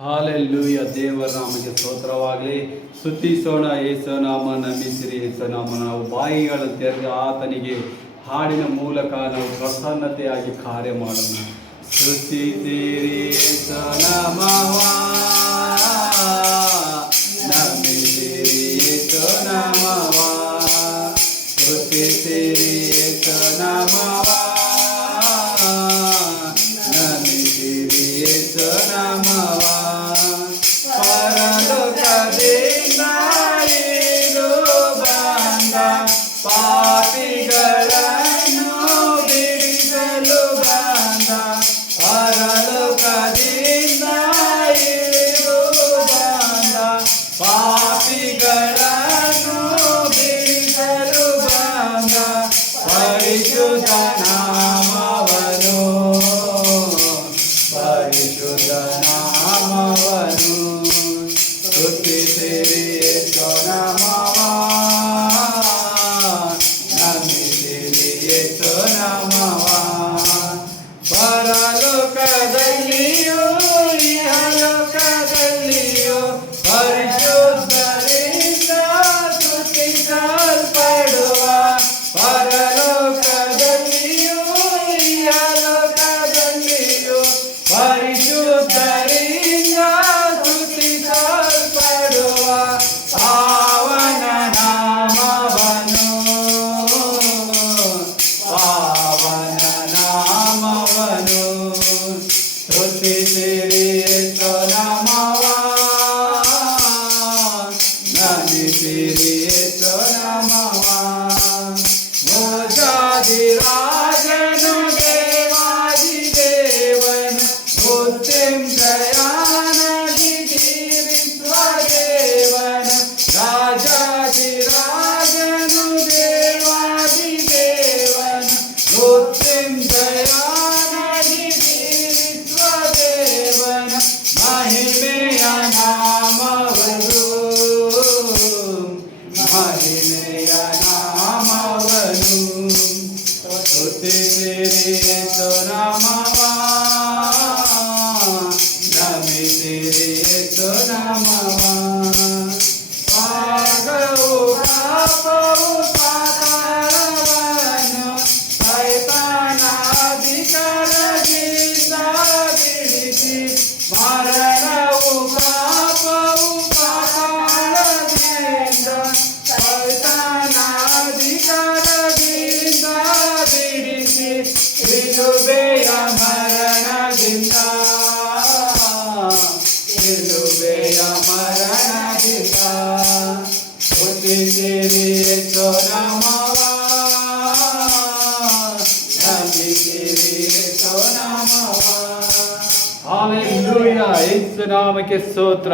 Hallelujah. ದೇವರ ನಾಮಕ್ಕೆ ಸ್ತೋತ್ರವಾಗಲಿ. ಸ್ತುತಿಸೋಣ. ಯೇಸುನಾಮ ನಂಬಿಸಿರಿ. ಯೇಸುನಾಮ ನಾವು ಬಾಯಿಗಳನ್ನು ತೆರೆದು ಆತನಿಗೆ ಹಾಡಿನ ಮೂಲಕ ನಾವು ಪ್ರಸನ್ನತೆಯಾಗಿ ಕಾರ್ಯ ಮಾಡೋಣ. ಸ್ತುತಿಸಿರಿ ಯೇಸುನಾಮವಾ, ನಂಬಿಸಿರಿ ಯೇಸುನಾಮವಾ, ಸ್ತುತಿಸಿರಿ ಯೇಸುನಾಮವಾ, ನಂಬಿಸಿರಿ ಯೇಸುನಾಮವಾ. ಪರಲೋಕದಿಂದ ಇಳಿದು ಬಂದ ಪಾಪಿಗಳನ್ನು ಬಿಡಿಸಲು ಬಂದ, ಪರಲೋಕದಿಂದ ಇಳಿದು ಬಂದ ಪಾಪಿಗಳನ್ನು ಬಿಡಿಸಲು ಬಂದ ಪರಿಶುದ್ಧ ನಾಮವನು, ಪರಿಶುದ್ಧ ನಾಮವನು. ಸ್ತುತಿಸಿರಿ ಯೇಸುನಾಮವಾ, ನಂಬಿಸಿರಿ ಯೇಸುನಾಮವಾ. ಪರಲೋಕದಲ್ಲಿಯೂ ಇಹಲೋಕದಲ್ಲಿಯೂ ಪರಿಶುದ್ಧರಿಂದ ಸ್ತುತಿಸಲ್ಪಡುವ, ಪರಲೋಕದಲ್ಲಿಯೂ ಇಹಲೋಕದಲ್ಲಿಯೂ ಪರಿಶುದ್ಧರಿಂದ ಸ್ತುತಿಸಲ್ಪಡುವ ಪಾವನ ನಾಮವನು, ಪಾವನ ನಾಮವನು. ಸ್ತುತಿಸಿರಿ ಯೇಸುನಾಮವಾ, ನಂಬಿಸಿರಿ ಯೇಸುನಾಮವಾ. ರಾಜನು ದೇವಾದಿದೇವನು, ಮೃತ್ಯುಂಜಯನಾಗಿ ಜೀವಿಸುವ ದೇವನು, ರಾಜಾಧಿರಾಜನು ದೇವಾದಿದೇವನು, ಮೃತ್ಯುಂಜಯನಾಗಿ ಜೀವಿಸುವ ದೇವನು, ಮಹಿಮೆಯ ನಾಮವನು, ಮಹಿಮೆಯ ನಾಮವನು. ಸ್ತುತಿಸಿರಿ ಯೇಸುನಾಮವಾ, ನಂಬಿಸಿರಿ ಯೇಸುನಾಮವಾ. ಪಾಪವು ಪಾಪವು ಪಾತಾಳವನ್ನು ಸೈತಾನ ಅಧಿಕಾರದಿಂದ ಬಿಡಿಸಿ, ಮರಣವು ಪಾಪವು ಪಾತಾಳದಿಂದ ಸೈತಾನ ಅಧಿಕಾರದಿಂದ ಬಿಡಿಸಿ, ಶಿಲುಬೆಯ ಮರಣದಿಂದ, ಶಿಲುಬೆಯ ಮರಣದಿಂದ. ಸ್ತುತಿಸಿರಿ ಯೇಸುನಾಮವಾ, ನಂಬಿಸಿರಿ ಯೇಸುನಾಮವಾ. ಹಾಲೆಲೂಯಾ. ಯೇಸು ನಾಮಕ್ಕೆ ಸ್ತೋತ್ರ.